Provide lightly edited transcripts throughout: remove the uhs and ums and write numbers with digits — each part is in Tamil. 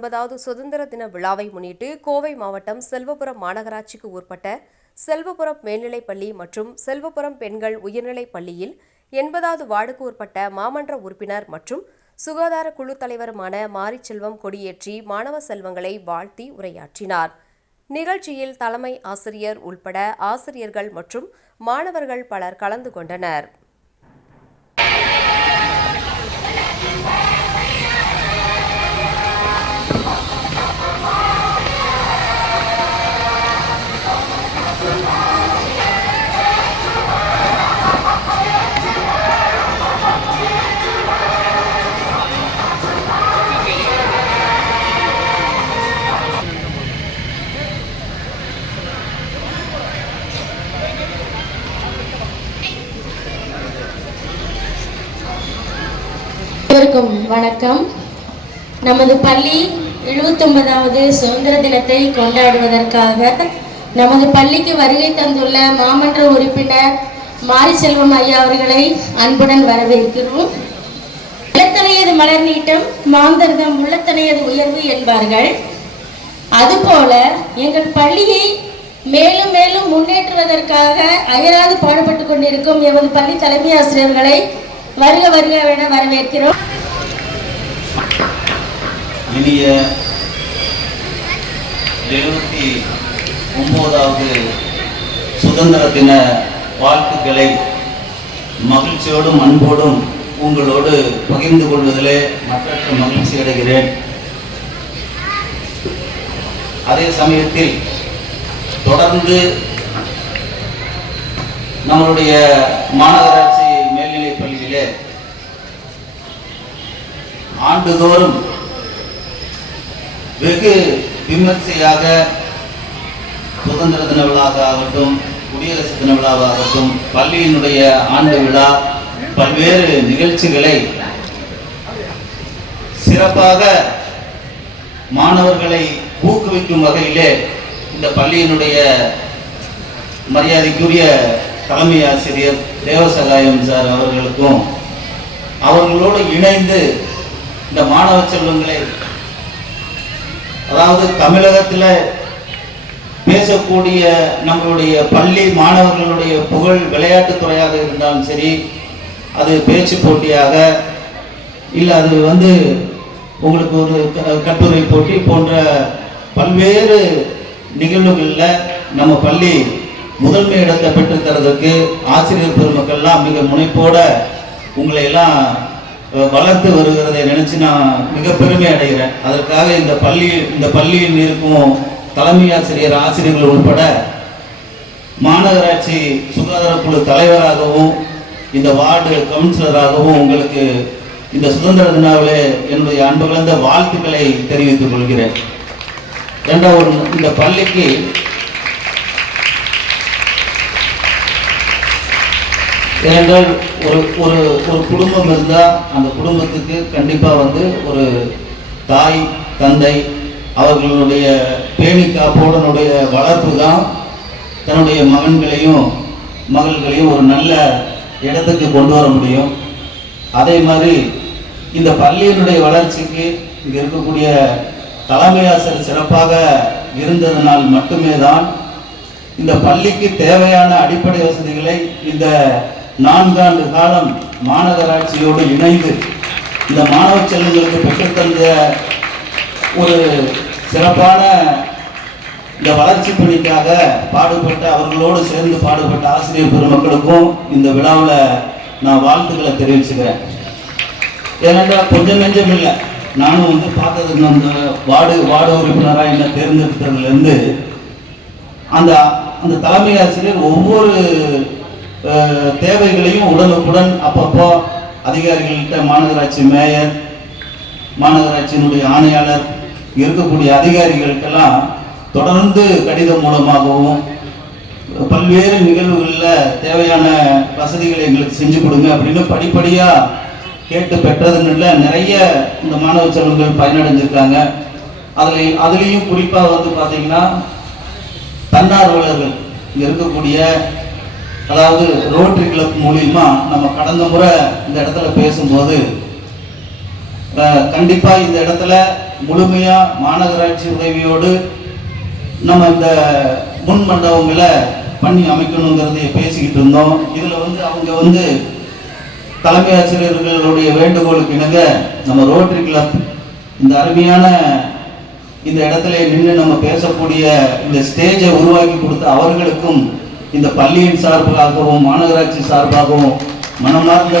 49வது சுதந்திர தின விழாவை முன்னிட்டு கோவை மாவட்டம் செல்வபுரம் மாநகராட்சிக்கு உட்பட்ட செல்வபுரம் மேல்நிலைப்பள்ளி மற்றும் செல்வபுரம் பெண்கள் உயர்நிலைப் பள்ளியில் 80வது வார்டுக்கு உட்பட்ட மாமன்ற உறுப்பினர் மற்றும் சுகாதார குழு தலைவருமான மாரிச்செல்வம் கொடியேற்றி மாணவ செல்வங்களை வாழ்த்தி உரையாற்றினார். நிகழ்ச்சியில் தலைமை ஆசிரியர் உள்பட ஆசிரியர்கள் மற்றும் மாணவர்கள் பலர் கலந்து கொண்டனர். வணக்கம். நமது பள்ளி 79வது சுதந்திர தினத்தை கொண்டாடுவதற்காக நமது பள்ளிக்கு வருகை தந்துள்ள மாமன்ற உறுப்பினர் மாரிச்செல்வம் ஐயா அவர்களை அன்புடன் வரவேற்கிறோம். உள்ளத்தனையது மலர் நீட்டம், மாந்தர்தம் உள்ளத்தனையது உயர்வு என்பார்கள். அதுபோல எங்கள் பள்ளியை மேலும் மேலும் முன்னேற்றுவதற்காக அயராது பாடுபட்டு கொண்டிருக்கும் எமது பள்ளி தலைமை ஆசிரியர்களை வருக வருக என வரவேற்கிறோம். இனிய 79வது சுதந்திர தின வாழ்த்துக்களை மகிழ்ச்சியோடும் அன்போடும் உங்களோடு பகிர்ந்து கொள்வதிலே மற்றற்ற மகிழ்ச்சி அடைகிறேன். அதே சமயத்தில் தொடர்ந்து நம்மளுடைய மாநகராட்சி மேல்நிலைப் பள்ளியிலே ஆண்டுதோறும் வெகு விமர்சையாக சுதந்திர தின விழாவாகட்டும், குடியரசு தின விழாவாகட்டும், பள்ளியினுடைய ஆண்டு விழா, பல்வேறு நிகழ்ச்சிகளை சிறப்பாக மாணவர்களை ஊக்குவிக்கும் வகையிலே இந்த பள்ளியினுடைய மரியாதைக்குரிய தலைமை ஆசிரியர் தேவசகாயம் சார் அவர்களுக்கும் அவர்களோடு இணைந்து இந்த மாணவ செல்வங்களை, அதாவது தமிழகத்தில் பேசக்கூடிய நம்மளுடைய பள்ளி மாணவர்களுடைய புகழ் விளையாட்டுத்துறையாக இருந்தாலும் சரி, அது பேச்சு போட்டியாக இல்லை, அது உங்களுக்கு ஒரு கட்டுரை போட்டி போன்ற பல்வேறு நிகழ்வுகளில் நம்ம பள்ளி முதன்மை இடத்தை பெற்றுத்தரதுக்கு ஆசிரியர் பெருமக்கள்லாம் மிக முனைப்போட உங்களை எல்லாம் வளர்த்து வருகிறதை நினைச்சு நான் மிக பெருமை அடைகிறேன். அதற்காக இந்த பள்ளியில் இருக்கும் தலைமை ஆசிரியர், ஆசிரியர்கள் உட்பட மாநகராட்சி சுகாதார குழு தலைவராகவும் இந்த வார்டு கவுன்சிலராகவும் உங்களுக்கு இந்த சுதந்திர தினாவிலே என்னுடைய அன்பு கலந்த வாழ்த்துக்களை தெரிவித்துக் கொள்கிறேன். இரண்டாவது, இந்த பள்ளிக்கு ஏனென்றால் ஒரு குடும்பம் இருந்தால் அந்த குடும்பத்துக்கு கண்டிப்பாக ஒரு தாய் தந்தை அவர்களுடைய பேணி காப்போடனுடைய வளர்ப்பு தான் தன்னுடைய மகன்களையும் மகள்களையும் ஒரு நல்ல இடத்துக்கு கொண்டு வர முடியும். அதே மாதிரி இந்த பள்ளியினுடைய வளர்ச்சிக்கு இங்கே இருக்கக்கூடிய தலைமை ஆசிரியர் சிறப்பாக இருந்ததனால் மட்டுமே தான் இந்த பள்ளிக்கு தேவையான அடிப்படை வசதிகளை இந்த 4 ஆண்டு காலம் மாநகராட்சியோடு இணைந்து இந்த மாணவ செல்வங்களுக்கு பெற்றுத்தந்த ஒரு சிறப்பான இந்த வளர்ச்சி பணிக்காக பாடுபட்ட, அவர்களோடு சேர்ந்து பாடுபட்ட ஆசிரியர் பெருமக்களுக்கும் இந்த விழாவில் நான் வாழ்த்துக்களை தெரிவிச்சுக்கிறேன். ஏனென்றால் கொஞ்சம் நெஞ்சம் இல்லை, நானும் பார்த்ததுக்கு அந்த வார்டு உறுப்பினராக என்ன தேர்ந்தெடுத்ததுலேருந்து அந்த தலைமை ஆசிரியர் ஒவ்வொரு தேவைகளையும் உடனுக்குடன் அப்பப்போ அதிகாரிகள்கிட்ட, மாநகராட்சி மேயர், மாநகராட்சியினுடைய ஆணையாளர், இருக்கக்கூடிய அதிகாரிகளுக்கெல்லாம் தொடர்ந்து கடிதம் மூலமாகவும் பல்வேறு நிகழ்வுகளில் தேவையான வசதிகளை எங்களுக்கு செஞ்சு கொடுங்க அப்படின்னு படிப்படியாக கேட்டு பெற்றதுன்னு நிறைய இந்த மாணவ செல்வங்கள் பயனடைஞ்சிருக்காங்க. அதுலேயும் குறிப்பாக பார்த்தீங்கன்னா தன்னார்வலர்கள் இங்கே இருக்கக்கூடிய, அதாவது ரோட்டரி கிளப் மூலியமா நம்ம கடந்த முறை இந்த இடத்துல பேசும்போது கண்டிப்பாக இந்த இடத்துல முழுமையாக மாநகராட்சி உதவியோடு நம்ம இந்த முன் மண்டபங்களை பண்ணி அமைக்கணுங்கிறத பேசிக்கிட்டு இருந்தோம். இதில் அவங்க தலைமை ஆசிரியர்களுடைய வேண்டுகோளுக்கு இணங்க நம்ம ரோட்டரி கிளப் இந்த அருமையான இந்த இடத்துல நின்று நம்ம பேசக்கூடிய இந்த ஸ்டேஜை உருவாக்கி கொடுத்த அவர்களுக்கும் இந்த பள்ளியின் சார்பாகவும் மாநகராட்சி சார்பாகவும் மனமார்ந்த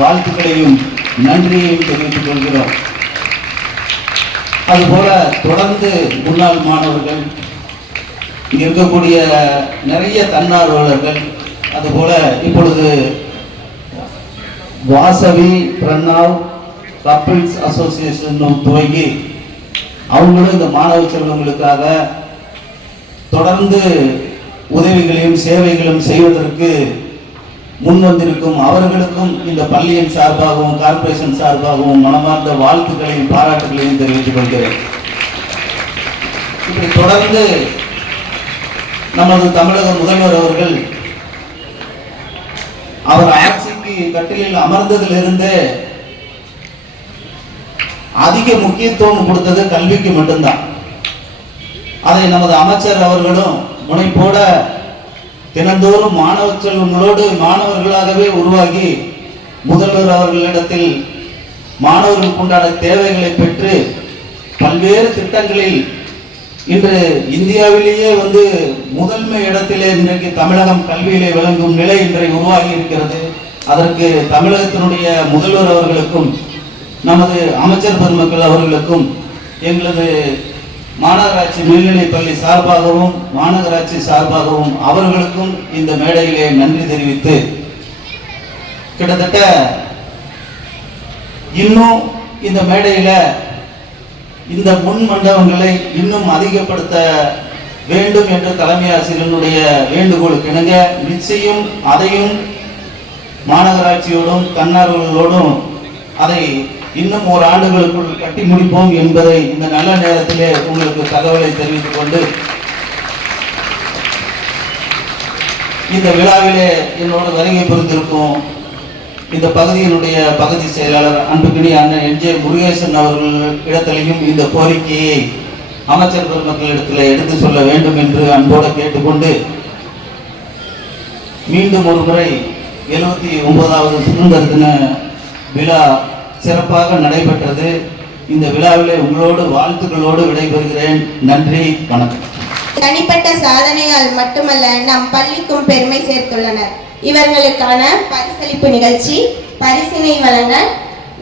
வாழ்த்துக்களையும் நன்றியையும் தெரிவித்துக் கொள்கிறோம். அதுபோல தொடர்ந்து முன்னாள் மாணவர்கள், இங்க இருக்கக்கூடிய நிறைய தன்னார்வலர்கள், அதுபோல இப்பொழுது வாசவி பிரணாவ் கப்பிள்ஸ் அசோசியேஷன் துவங்கி அவங்களும் இந்த மாணவ செல்வங்களுக்காக தொடர்ந்து உதவிகளையும் சேவைகளும் செய்வதற்கு முன் வந்திருக்கும் அவர்களுக்கும் இந்த பள்ளியின் சார்பாகவும் கார்பரேஷன் சார்பாகவும் மனமார்ந்த வாழ்த்துக்களையும் பாராட்டுகளையும் தெரிவித்துக் கொள்கிறேன். இப்படி தொடர்ந்து நமது தமிழக முதல்வர் அவர்கள் அவர் ஆட்சிக்கு கட்டிலில் அமர்ந்ததிலிருந்து அதிக முக்கியத்துவம் கொடுத்தது கல்விக்கு மட்டும்தான். அதை நமது அமைச்சர் அவர்களும் முனைப்போட தினந்தோறும் மாணவ செல்வங்களோடு மாணவர்களாகவே உருவாகி முதல்வர் அவர்களிடத்தில் மாணவர்களுக்கு உண்டான தேவைகளை பெற்று பல்வேறு திட்டங்களில் இன்று இந்தியாவிலேயே முதன்மை இடத்திலே இன்றைக்கு தமிழகம் கல்வியிலே விளங்கும் நிலை இன்றைக்கு உருவாகி இருக்கிறது. அதற்கு தமிழகத்தினுடைய முதல்வர் அவர்களுக்கும் நமது அமைச்சர் பெருமக்கள் அவர்களுக்கும் எங்களது மாநகராட்சி மேல்நிலைப் பள்ளி சார்பாகவும் மாநகராட்சி சார்பாகவும் அவர்களுக்கும் இந்த மேடையிலே நன்றி தெரிவித்து, கிட்டத்தட்ட இன்னும் இந்த மேடையில இந்த முன் மண்டபங்களை இன்னும் அதிகப்படுத்த வேண்டும் என்று தலைமை ஆசிரியனுடைய வேண்டுகோளுக்கு இணங்க நிச்சயம் அதையும் மாநகராட்சியோடும் தன்னார்வலர்களோடும் அதை இன்னும் ஒரு ஆண்டுகளுக்குள் கட்டி முடிப்போம் என்பதை இந்த நல்ல நேரத்திலே உங்களுக்கு தகவலை தெரிவித்துக் கொண்டு, இந்த விழாவிலே என்னோட வருகை புரிந்திருக்கும் இந்த பகுதியினுடைய பகுதி செயலாளர் அன்புக்கினிய அண்ணன் என்.ஜே. முருகேசன் அவர்கள் இடத்திலையும் இந்த கோரிக்கையை அமைச்சர் பெருமக்களிடத்தில் எடுத்து சொல்ல வேண்டும் என்று அன்போடு கேட்டுக்கொண்டு, மீண்டும் ஒரு முறை 79வது சுதந்திர தின விழா சிறப்பாக நடைபெற்றது. இந்த விழாவிலே உங்களோடு வாழ்த்துக்களோடு விடைபெறுகிறேன். நன்றி, வணக்கம். தனிப்பட்ட சாதனையால் மட்டுமல்ல நம் பள்ளிக்கும் பெருமை சேர்த்துள்ளனர். இவர்களுக்கான பரிசளிப்பு நிகழ்ச்சி பரிசினை வழங்க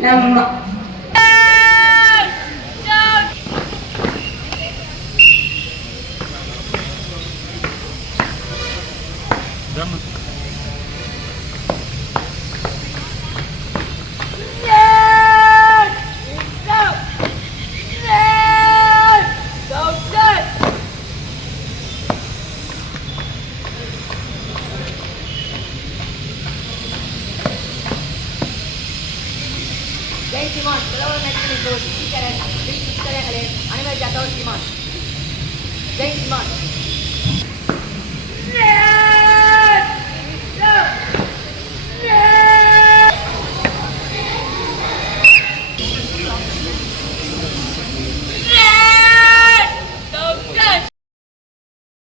நம் Jai Simon, Kelawar National Road, Sikaran, Sikaran, Animal Jatau Simon. Jai Simon.